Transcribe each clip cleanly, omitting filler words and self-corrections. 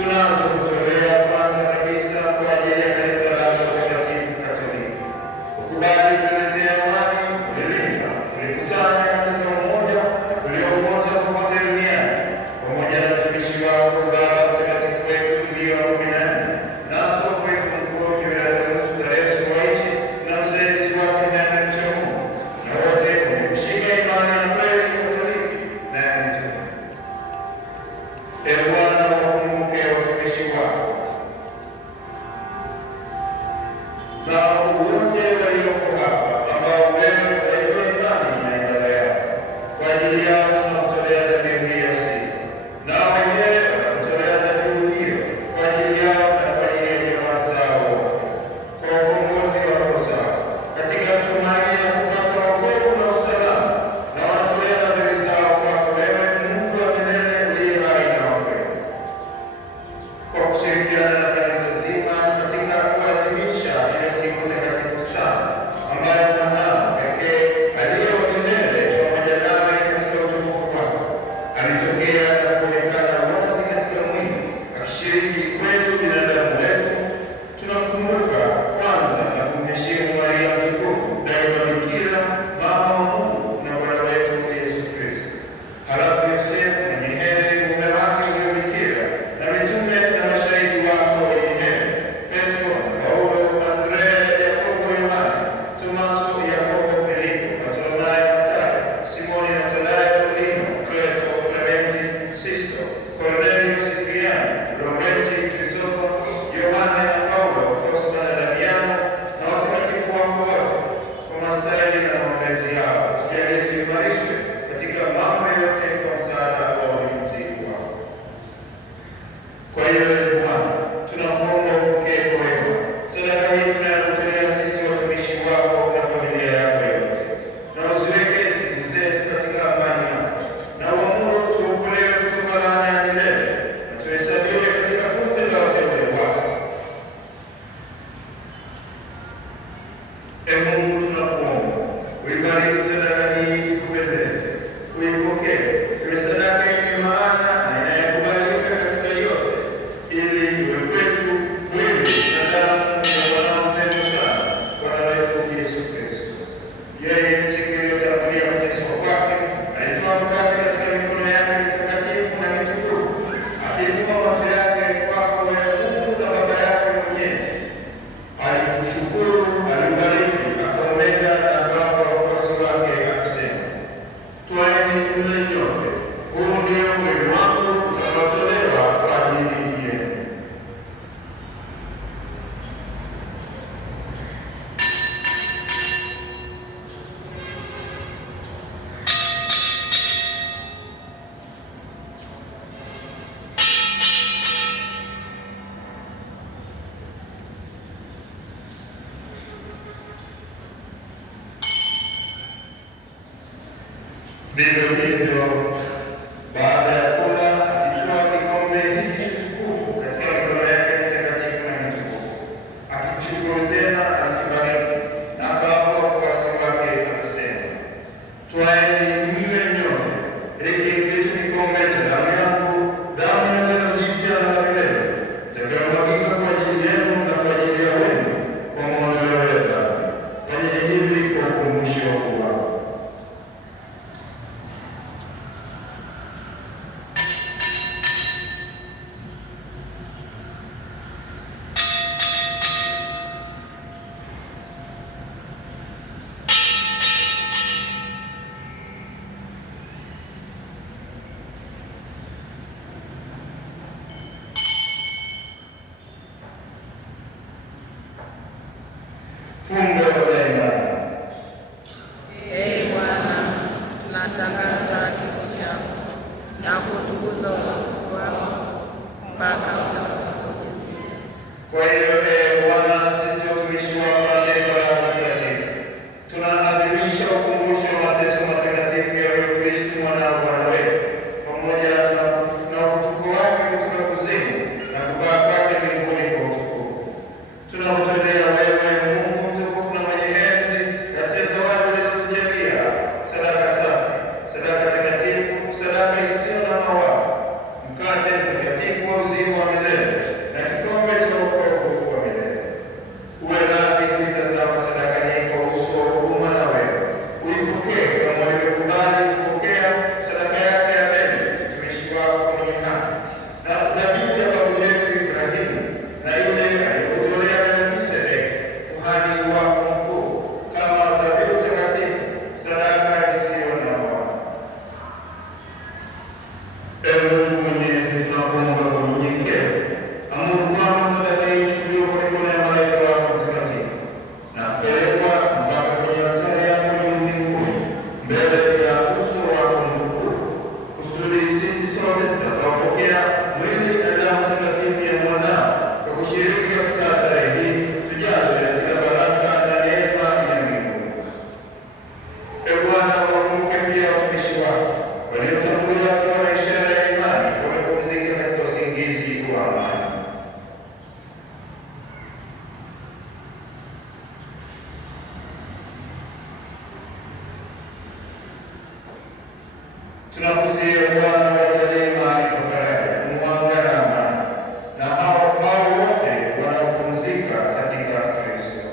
tunaanza kutolea kwanza kabisa kwa ajili ya kanisa lako takatifu Katoliki. Ukubali kuletea amani, kulilinda, kulikusanya katika umoja na kuliongoza popote duniani, pamoja na mtumishi wako Baba Mtakatifu wetu Leo wa 14 na askofu wetu mkuu Julius Taresu Waichi na msaidizi wake Henry Chamungu na wote wenye kushika imani ya kweli Katoliki na ya mitume. Ee Bwana, wakumbuke watumishi wako na wote walioko hapa ambao wewe wajua imani na ibada yao. Kwa ajili yao tunakutolea dhabihu hii ya sifa, nao wenyewe wanakutolea dhabihu hiyo kwa ajili yao na kwa ajili ya jamaa zao wote, kwa ukombozi wa roho zao katika tumaini la kupata wokovu na usalama, na wanatolea dhabihu zao kwako wewe, Mungu wa milele uliye hai na wa kweli, kwa kushirikiana na kanisa zima katika kuadhimisha ile siku takatifu sana ambayo mwanao pekee aliye wa milele pamoja nawe katika utukufu wako alitokea na kuonekana wazi katika mwili akishiriki kwetu binadamu wetu. Tunamkumbuka kwanza na kumheshimu Maria mtukufu, daima bikira, mama wa Mungu na Bwana wetu Yesu Kristo, halafu Yosefu mwenye heri, mume wake huyo bikira, na mitume na mashahidi wako wenye heri, Petro, Paulo, Andrea, Yakobo, Yohana, Tomaso, Yakobo, Filipo, Bartolomayo, Matayo, Simoni, Natanaeli, Lino, Kleto, Clementi, Sisto, Cornelio, Cipriano, Laurenti, Krisopo, Yohane na Paulo, Cosma na Damiano, na watakatifu wako wote, kwa mastahili na maombezi yao, tujalie tuimarishwe katika mambo yote kwa msaada wa ulinzi wako. Kwa hiyo Bwana, tunakuomba upokee kwa wema sadaka hii tunayokutolea sisi watumishi wako na familia yako yote, na uziweke siku zetu katika amani yako, na uamuru tuokolewe kutoka laana ya milele, na tuhesabiwe katika kundi la wateule wako. Ee Mungu, tunakuomba uibariki sadaka hii ikupendeze, uipokee iwe sadaka yenye maana na inayokubalika katika yote, ili iwe kwetu mwili na damu ya wanaompenda sana Bwana wetu Yesu Kristo. Yeye siku iliyotangulia kuteswa kwake alitoa mkate katika mikono yake mitakatifu na mitukufu, akiinua macho yake kwako wewe Mungu na Baba yake Mwenyezi. Alikushukuru, aliubariki, akaumega na akawapa wafuasi wake akisema, twaeni mle nyote, huu ndio mwili wangu utakaotolewa kwa ajili yenu. Vivyo hivyo, baada ya kula, akitwaa kikombe hiki kitukufu katika mikono yake mitakatifu na mitukufu, akikushukuru tena, alikibariki na akawapa wafuasi wake akasema, twaeni mnywe nyote, hiki ndicho kikombe cha damu yangu, damu ya agano jipya na la milele, itakayomwagika kwa ajili yenu na kwa ajili ya wengi kwa maondoleo ya dhambi. Fanyeni hivi kwa ukumbusho wangu. Fungo la imani. Ee Bwana, tunatangaza kifo chako na kutukuza ufufuo wako mpaka utakapokuja. Kwa hiyo Ee Bwana, sisi watumishi wako na taifa lako takatifu tunaadhimisha ukumbusho wa mateso matakatifu ya huyo Kristo mwanao Bwana wetu, pamoja na ufufuko wake kutoka kuzimu na kupaa kwake mbinguni kwa utukufu. Tunakutolea wewe Mungu mtukufu na mwenye enzi, kati ya zawadi ulizotujalia sadaka safi, sadaka takatifu, sadaka isiyo na mawaa, mkate mtakatifu wa uzima wa milele wa amani. Tunakusihi Bwana, wajalie mahali pa faraja, mwanga na amani, na hao wote wanaopumzika katika Kristo.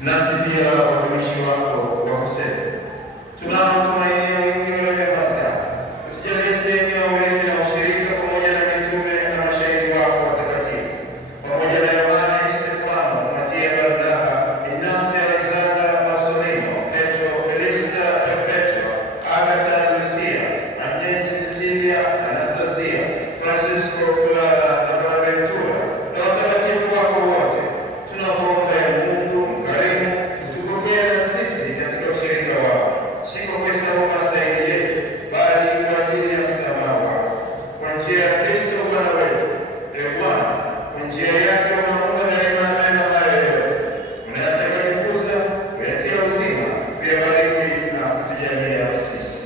Nasi pia watumishi wako wakosefu tunaotumainia wingi wa rehema zako, utujalie sehemu ya urithi na ushirika pamoja na mitume na mashahidi wako watakatifu, pamoja na Yohana, Stefano, Matia, Barnaba, Ignasi, Alexander, Marcelino, Petro, Felista, Perpetua, Agatha, Lucia, Agnesi, Cecilia, Anastasia, Francisco, Clara na Bonaventura na watakatifu wako wote. Tunakuomba ya Mungu mkarimu, utupokee na sisi katika ushirika wao, si kwa kuhesabu mastahili yetu, bali kwa ajili ya msamaha wako, kwa njia ya Kristo Bwana wetu. Ee Bwana, kwa njia yake unaumba daima mema haya yote, unayatakatifuza, kuyatia uzima, kuyabariki na kutujalia sisi.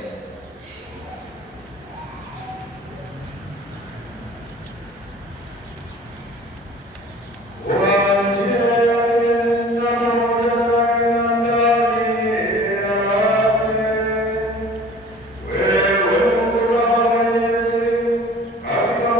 Kwa njia yake na pamoja naye na ndani yake, wewe Mungu Baba Mwenyezi, katika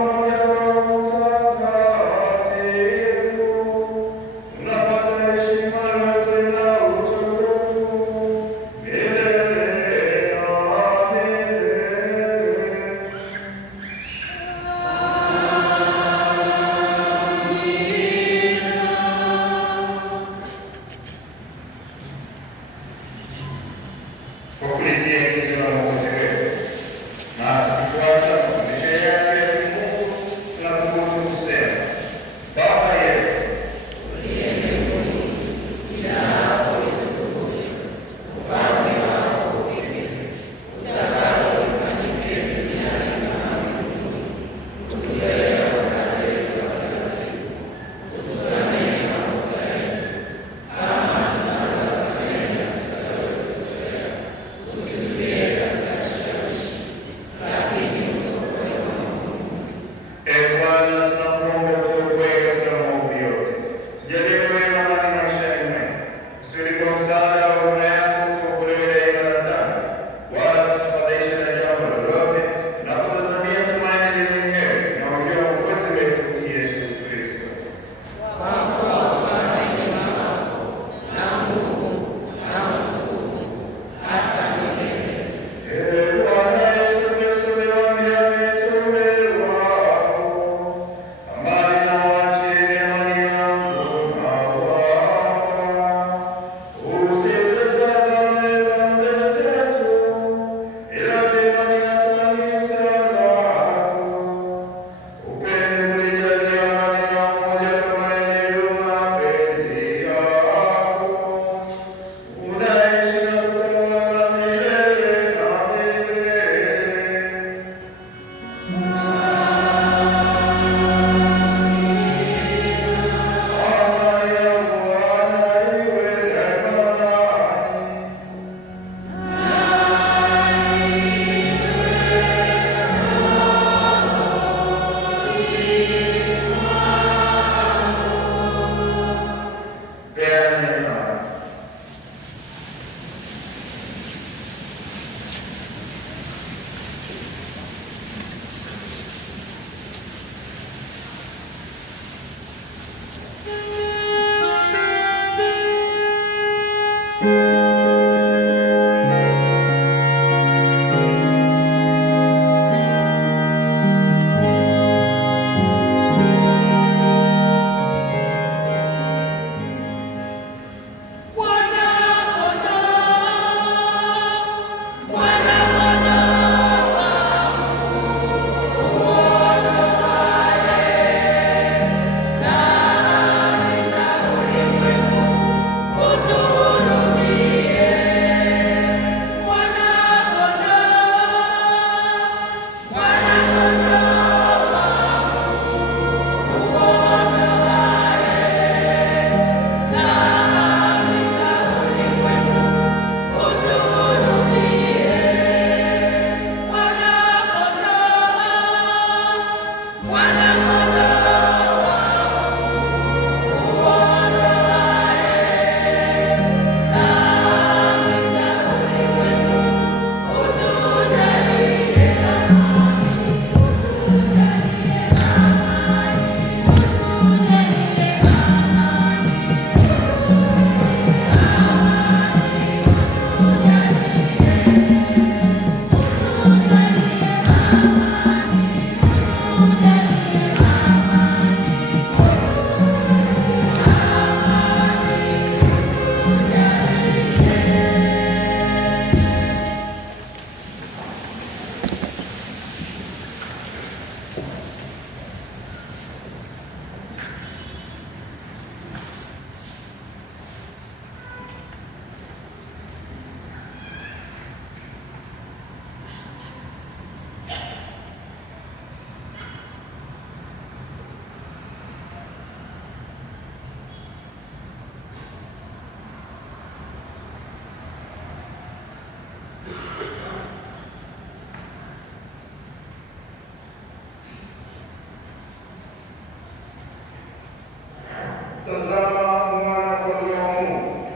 Tazama mwana-kondoo wa Mungu.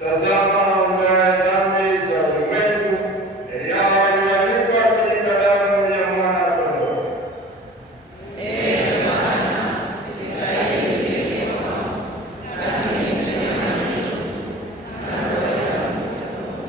Tazama ondoaye dhambi za ulimwengu. Heri hao walioandikwa katika damu ya mwana-kondoo. Ee Bwana, sistahili neno lako, lakini sema neno na Roho yangu itakuwa.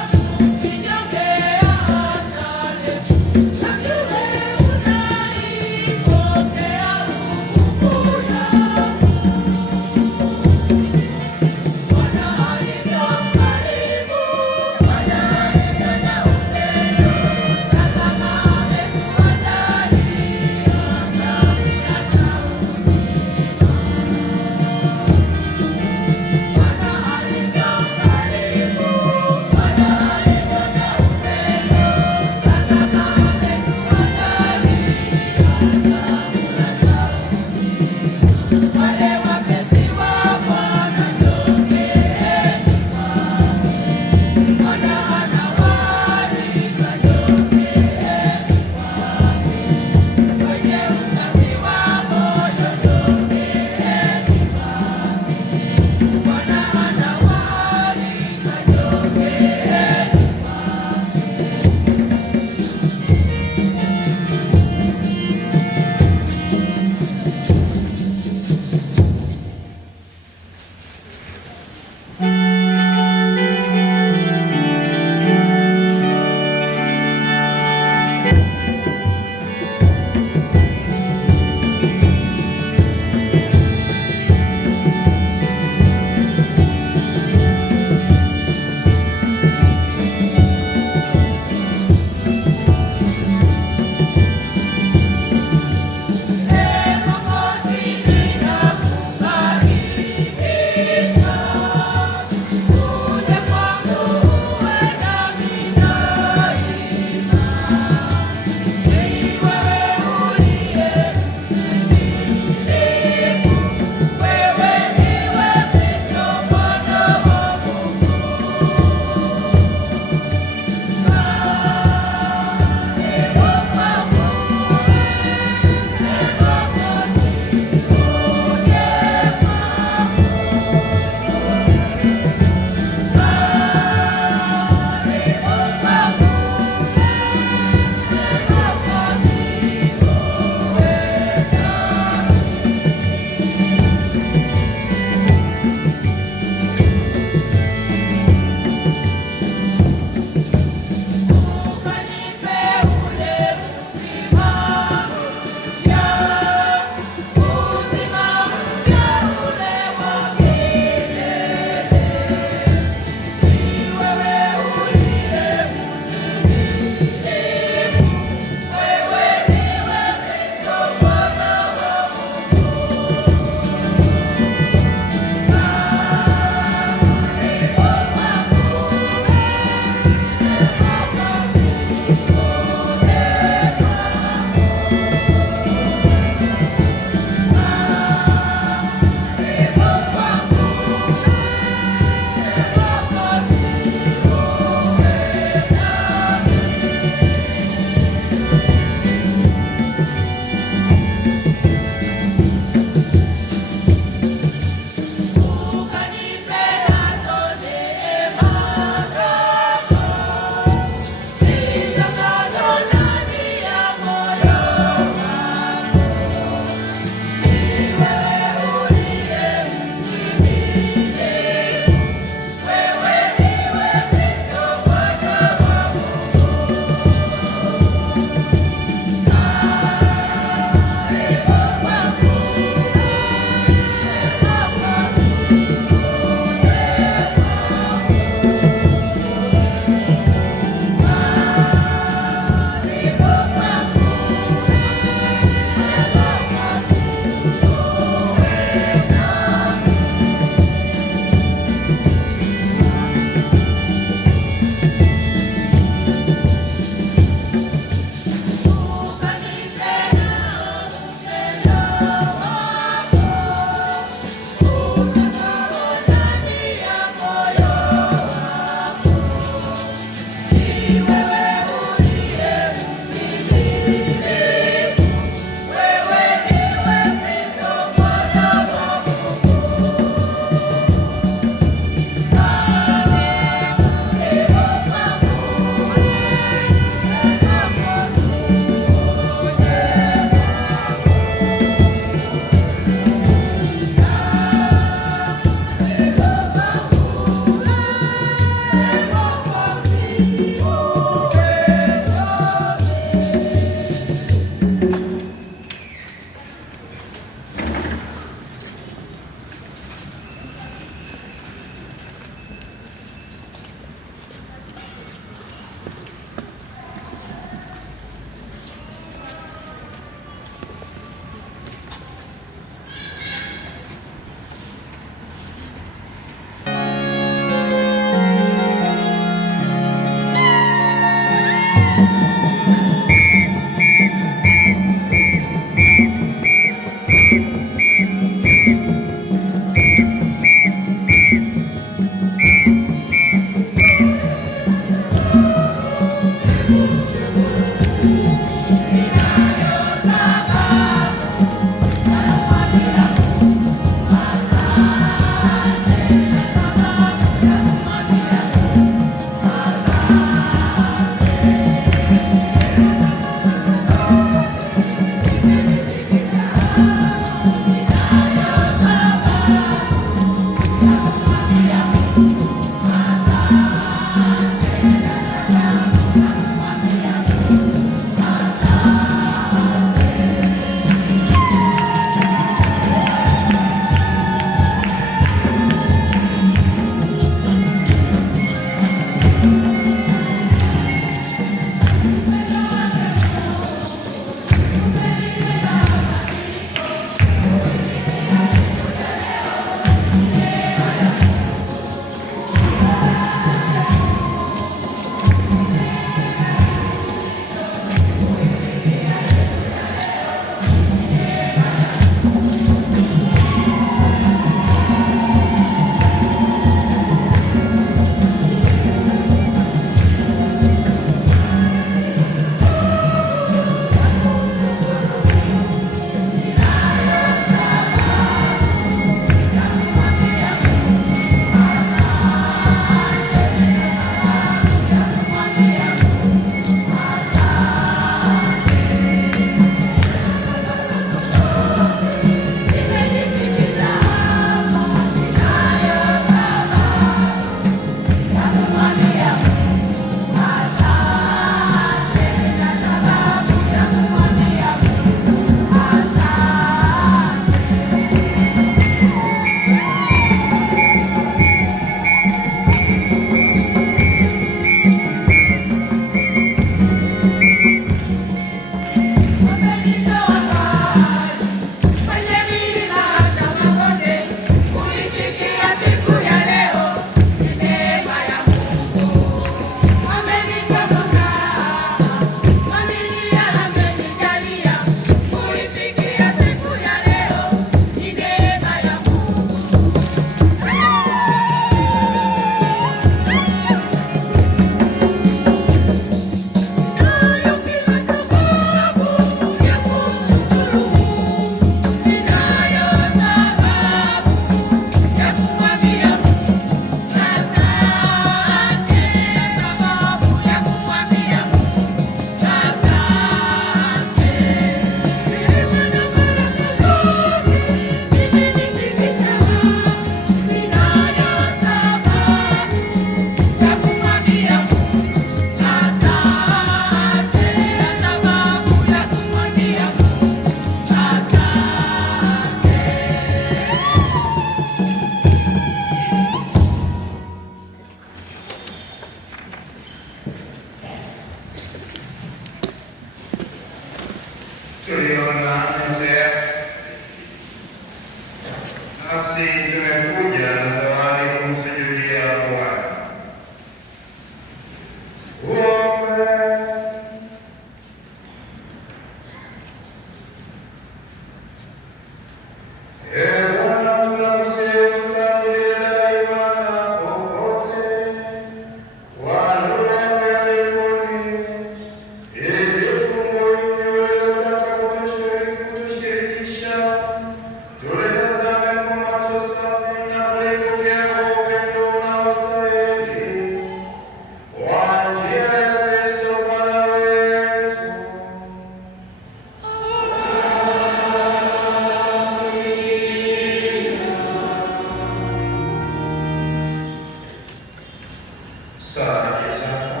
Sara ya Isaka,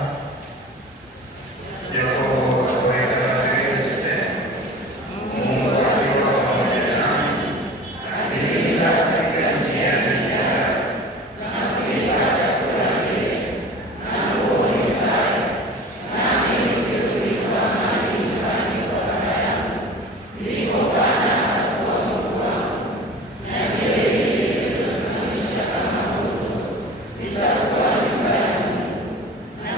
Yakobo akaweka nadhiri akisema, Mungu akiwa pamoja nami, akinilinda katika njia niendayo, na kunipa chakula kile na nguo nivae, nami nikirudi kwa amani nyumbani kwa baba yangu, ndipo Bwana atakuwa Mungu wangu, na jiwe hili lililosimamisha kama nguzo litakuwa nyumba ya Mungu, na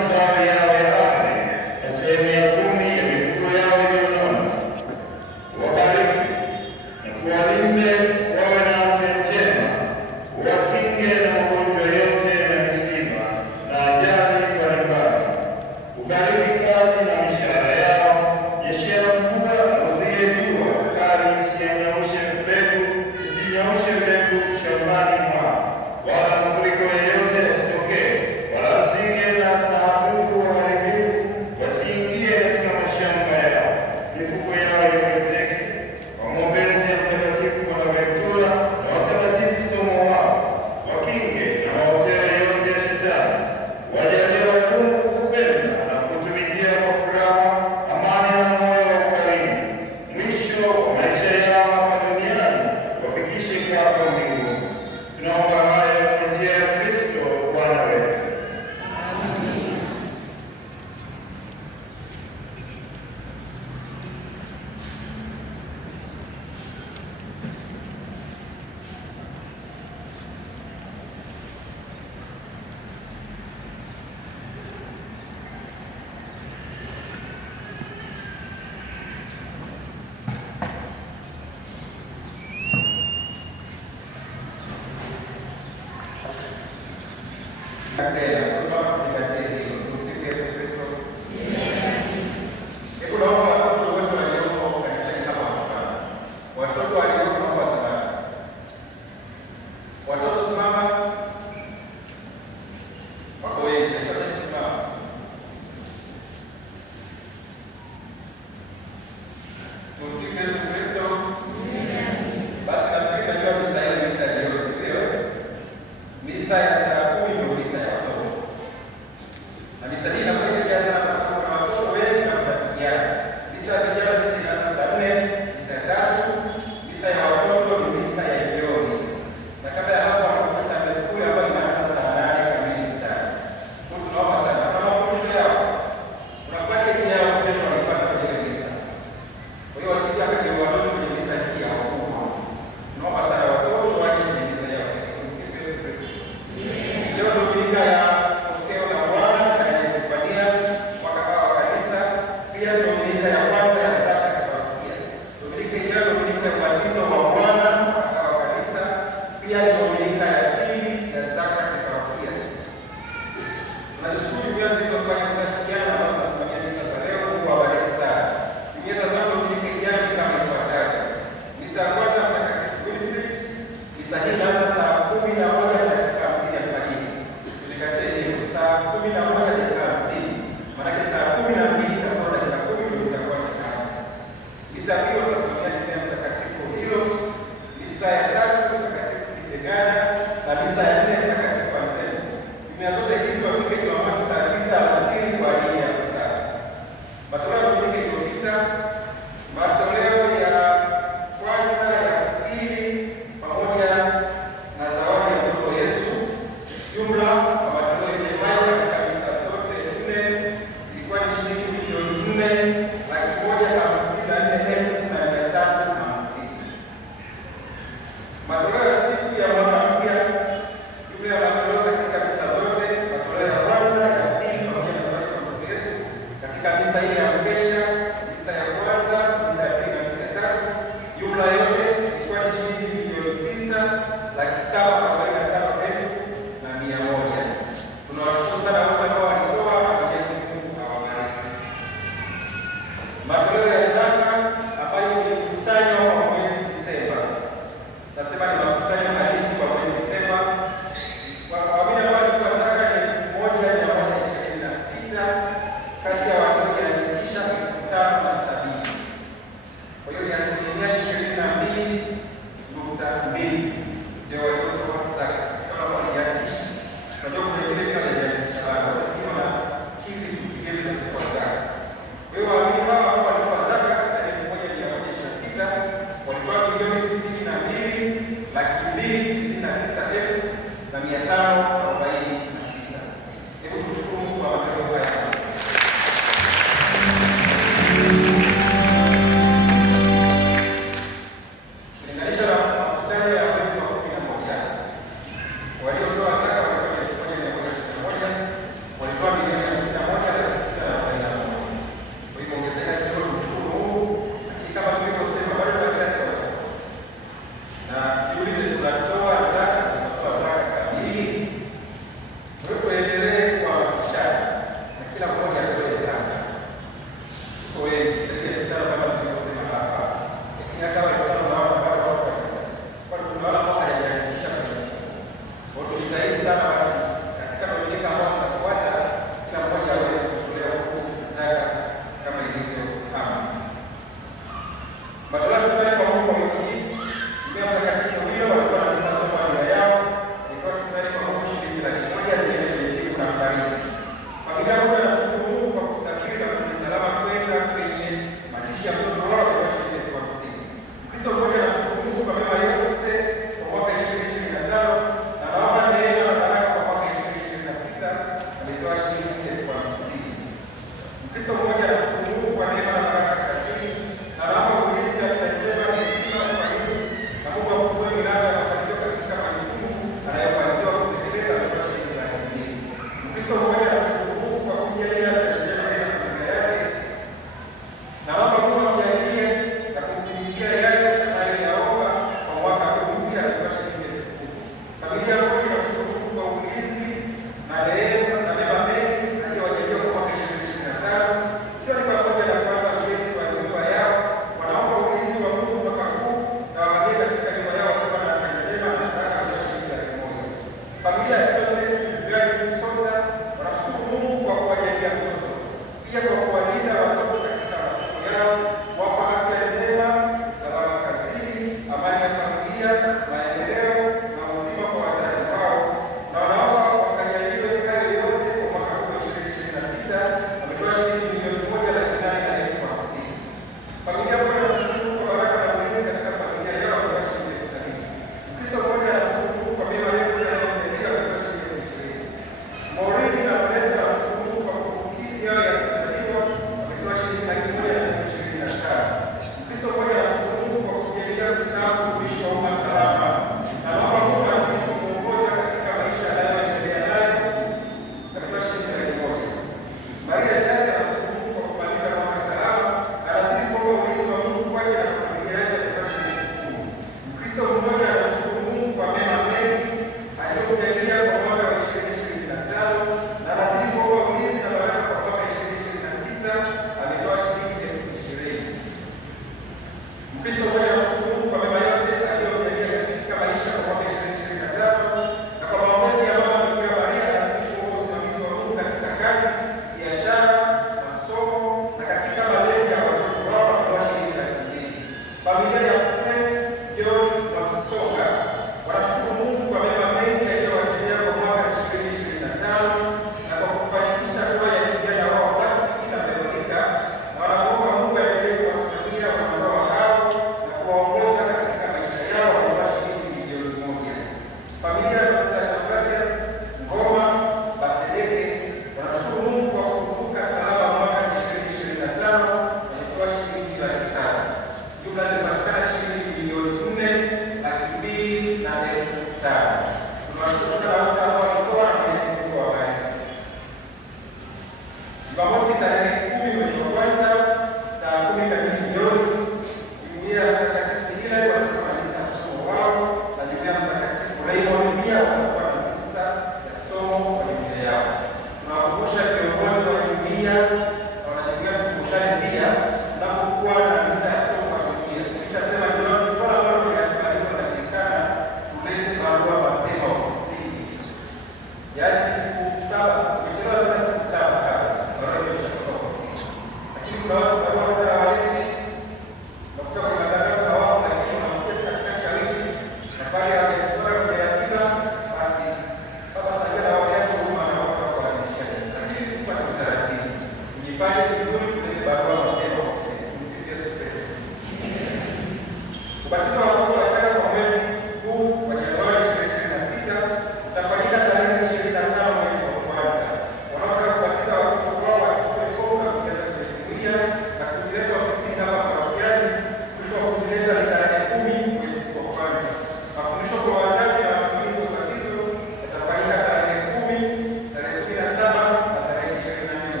kuzileta ofisini hapa parokiani. Mwisho wa kuzileta ni tarehe 10 mwezi wa kwanza. Mafundisho kwa wazazi na wasimamizi wa ubatizo yatafanyika tarehe 10, tarehe 17 na tarehe 24.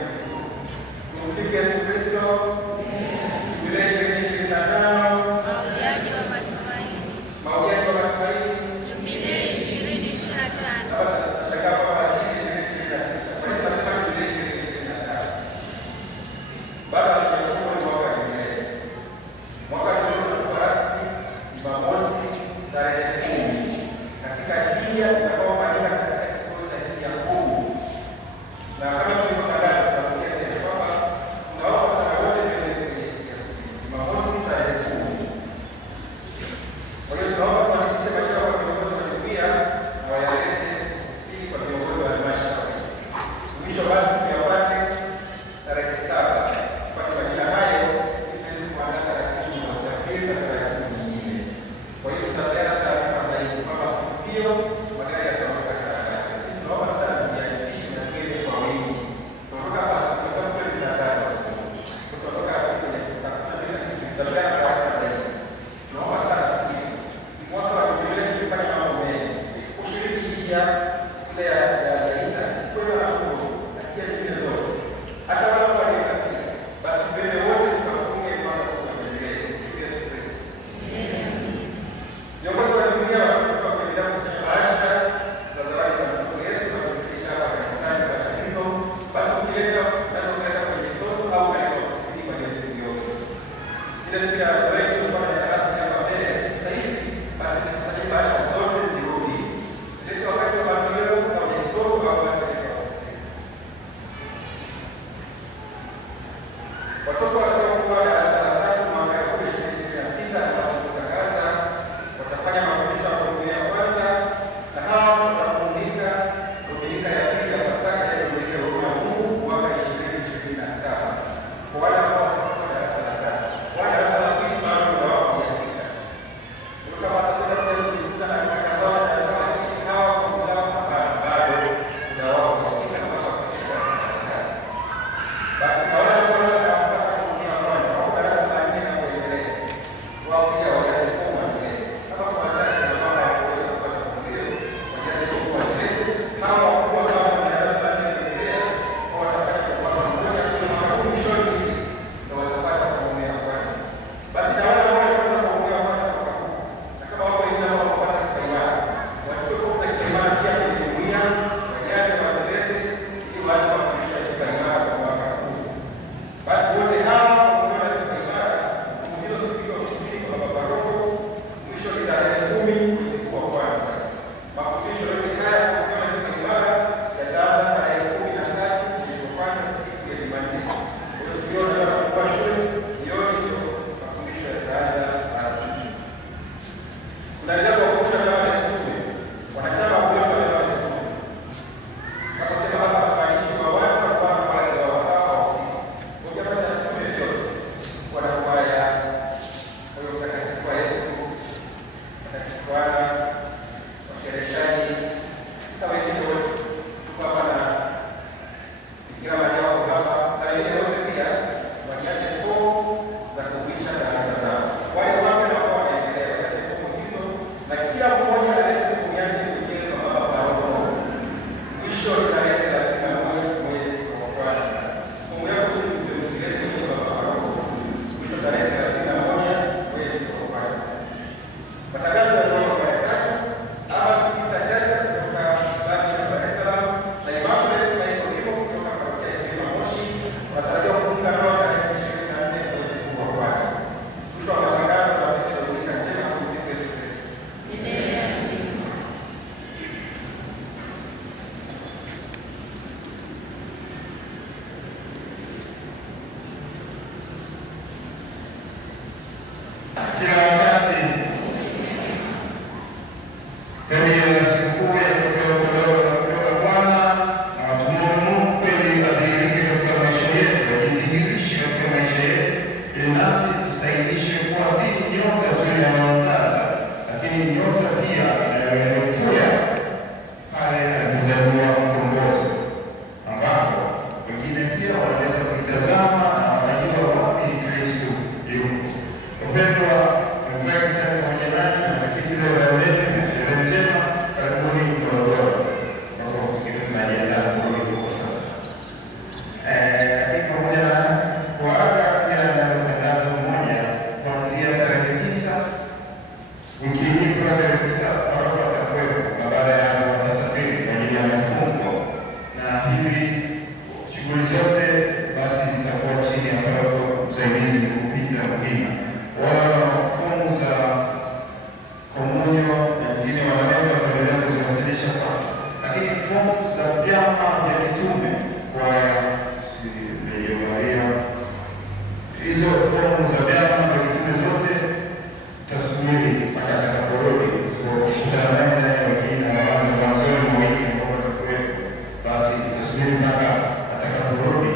Tumsifu Yesu Kristo. Jubilei 2025. Mahujaji wa matumaini. Mahujaji wa matumaini. Jubilei 2025. Tutakapo hapa 2026. Kwa hiyo tunasema jubilei 2025. Baada ya kuchukua mwaka wa jubilei. Mwaka wa jubilei kwa rasmi Jumamosi tarehe 10 katika hija itakayofanyika katika kituo cha hija kuu. Na kama tulivyotangaza tunakuja tena kwamba tunaomba sana wote tuende Jumamosi tarehe 10. Kwa hiyo tunaomba tuhakikishe majina kwa viongozi wa jumuiya na wayalete sisi kwa viongozi wa halmashauri. Mwisho basi tuyapate tarehe 7 kupata majina hayo ili kuandaa taratibu za usafiri na taratibu nyingine. Kwa hiyo tutapeana taarifa zaidi kwamba siku hiyo magari yataondoka saa ngapi. Tunaomba sana tujiandikishe na tuende kwa wingi. Tunatoka hapa kwa sababu ni saa 3 asubuhi. Tutatoka asubuhi kwenye saa 12 tutapeana taarifa zaidi. Tunaomba sana sisi mwaka wa jubilei tufanye mambo mengi. Ushiriki hija ile ya kwenda na huko katika shule zote. Hata wale ambao walienda basi mbele wote tukafunge mwaka wa jubilei. Siku Yesu Kristo. Viongozi wa jumuiya wanatoka kuendelea kusanya bahasha za zawadi za Mtume Yesu na kufikisha hapa kanisani kwa tatizo. Basi ukileta unaweza kuleta kwenye soko au katika ofisini kwa jinsi yoyote. Ile siku ya break tufanye darasa hapa mbele. Sasa hivi basi tukusanye bahasha zote zirudi. Zilete wakati wa matoleo kwenye soko au basi katika ofisini. Watoto watakaokuwa darasa la 3 mwaka 2026 na watatangaza watafanya mafundisho ya Dominika ya kwanza na hao watafundika Dominika ya pili ya Pasaka ya Dominika ya Huruma ya Mungu mwaka 2027. Kwa wale ambao watakuwa darasa la 3, wale darasa la 2 bado wao hawajafika. Ndio kama watakwenda kujifunza na kaka zao na lakini hawa kwa mzao bado ndio wao hawajafika na watafika darasa la 3. Basi kwa wale ambao wanataka kuingia kwanza au darasa la 4 na kuendelea wao pia wajaze fomu zile. Kama kwa wachache ambao hawawezi kupata fomu zile, wajaze fomu zile. Kama wakubwa ambao ni darasa la 4 kuendelea, wao watapata kwa mmoja kwa mwishoni ndio watapata fomu ya kwanza. Basi na wale ambao wanataka fomu ya kwanza kwa huko. Na kama wao wengine ambao wapata kipaimara, wachukue fomu za kipaimara pia kwenye jumuiya, wajaze wazilete ili watu wafundishe kipaimara kwa mwaka huu. Basi wote hawa wakiwa na kipaimara hizo zifika ofisini kwa baba paroko mwisho ni tarehe 10 mwezi wa kwanza. Mafundisho yote haya wakiwa na kipaimara yataanza tarehe 13 mwezi wa kwanza siku ya Jumanne. Kwa hiyo siku hiyo ndio tutakuwa shule jioni ndio mafundisho yataanza rasmi. Kuna jambo la kukusha dawa ya mtume. Wanachama wa vyama vya dawa ya mtume. Kama sema hapa hapanishi kwa watu ambao wale dawa hao usiku. Kwa jambo la mtume ndio wanakwaya kwa hiyo mtakatifu wa Yesu, mtakatifu wana washereheshaji na wengine wote tuko hapa na Bikira Maria wako hapa na wengine wote pia wajaze fomu za kuisha darasa zao. Wale wapya ambao wanaendelea wajaze fomu hizo na kila mmoja alete fomu yake mwenyewe kwa baba paroko. Mwisho ni tarehe 31 mwezi wa kwanza. Fomu yako si mtembeleze kwa baba paroko. Mwisho tarehe 31 mwezi wa kwanza. Matangazo ya ndoa kwa tatu ama sisi sajada kutoka Islami ya Dar es Salaam na imamu wetu na iko kutoka parokia ya Kilima Moshi watarajiwa kufunga ndoa tarehe 24 mwezi huu wa kwanza. Mwisho wa matangazo na wengine Dominika njema kwa Yesu Kristo. Kila wakati kadiri ya sikukuu ya kutoka Bwana na tumwombe Mungu kweli adhihirike katika maisha yetu, ajidhihirishe katika maisha yetu, ili nasi tustahilishe kuwa si nyota tu inayoangaza, lakini nyota pia inayoelekea pale alipozaliwa mkombozi, ambapo wengine pia wanaweza kuitazama na wakajua wapi Wapendwa, nimefurahi sana pamoja nanyi na katika leo leo ni sherehe njema. Karibuni Morogoro. Nafikiri tunajiandaa kurudi huko sasa. Lakini pamoja na kuaga pia na tangazo moja kuanzia tarehe 9 wiki hii mpaka tarehe 9 Morogoro atakuwepo, na baada ya watasafiri kwa ajili ya mafungo, na hivi shughuli zote basi zitakuwa chini ya paroko msaidizi kupita muhimu. Wala fomu za komunyo na wengine wanaweza kuendelea kuziwasilisha kwa, lakini fomu za vyama vya kitume kwa Maria, hizo fomu za vyama vya kitume zote tasubiri mpaka atakaporudi, kutana naye ndani ya wiki na waanza mwanzoni mwa wiki ambao atakuwepo, basi tasubiri mpaka atakaporudi,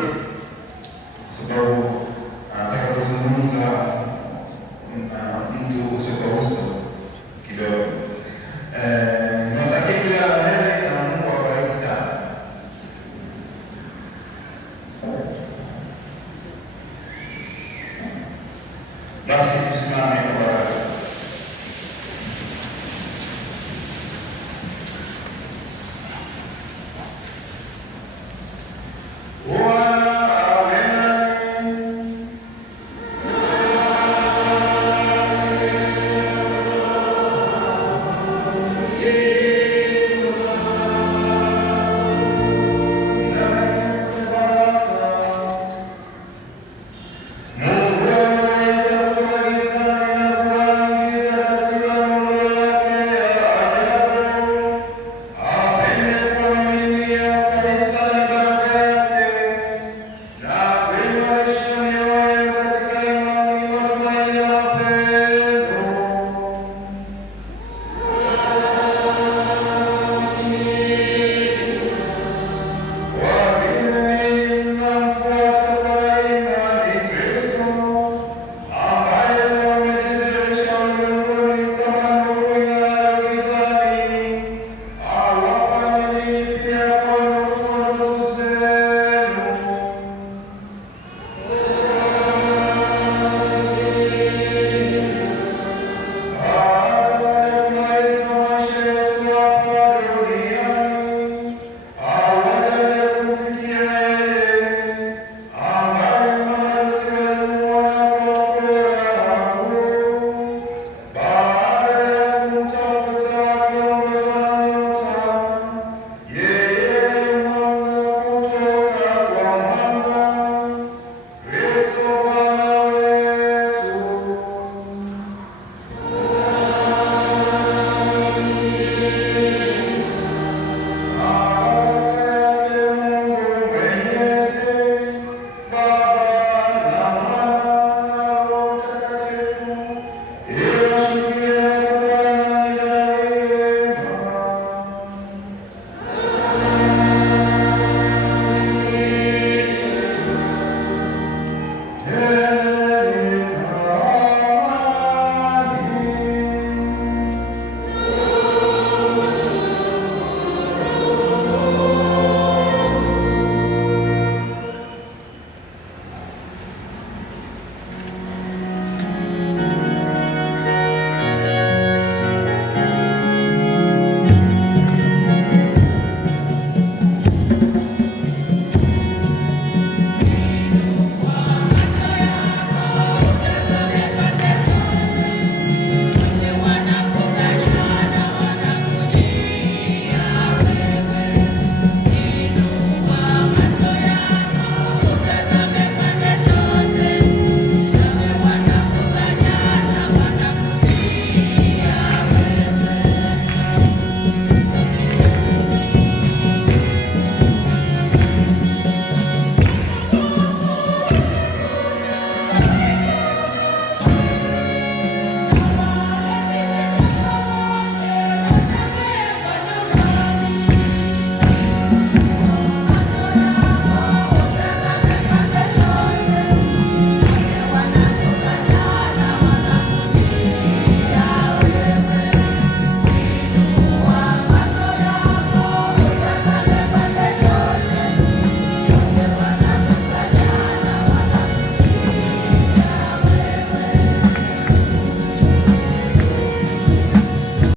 kwa sababu anataka kuzungumza na mtu uso kwa uso kidogo. Natakia kila la heri na Mungu awabariki sana. Basi